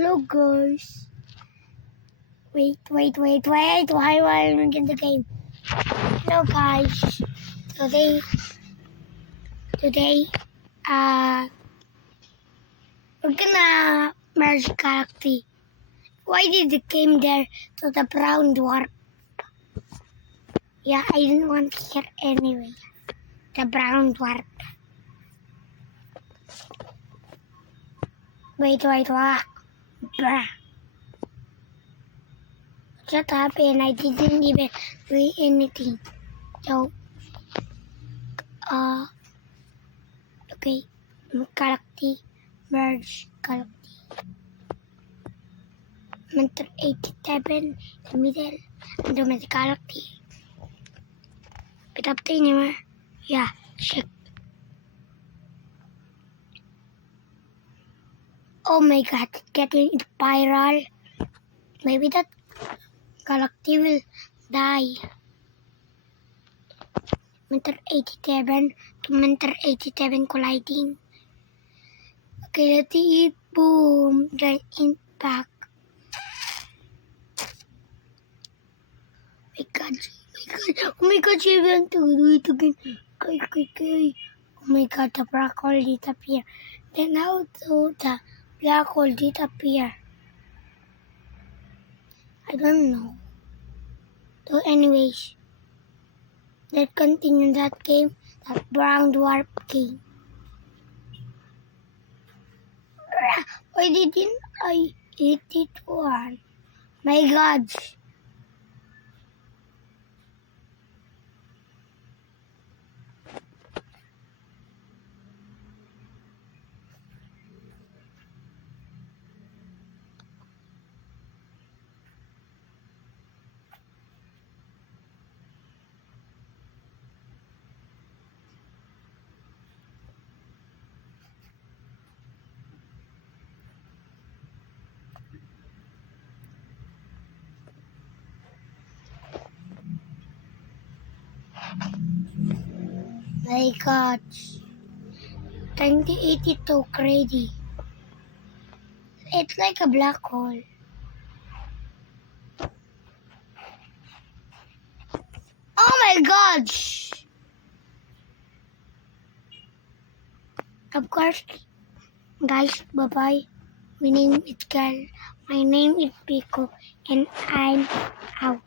Hello guys. Wait. Why am I in the game? Hello guys. Today, we're gonna merge Galaxy. Why did it came there to the brown dwarf? Yeah, I didn't want to hear anyway. The brown dwarf. Wait. Bruh. What happened? I didn't even do anything. So, okay. Galaxy, merge Galaxy. Mentor 87, the middle, and the Galaxy. Pick up the name. Yeah, check. Oh my god, getting spiral. Maybe that Galaxy will die. Mentor 87 to Mentor 87 colliding. Okay, let's eat. Boom. Giant impact. Oh my god, she went to do it again. Okay. Oh my god, the black hole disappeared. Then how do the black hole disappear? I don't know. So anyways, let's continue that game, that brown dwarf game. Why didn't I eat it one? My god. My god. 2082 crazy. It's like a black hole. Oh my gosh! Of course, guys, bye-bye. My name is Carl. My name is Pico, and I'm out.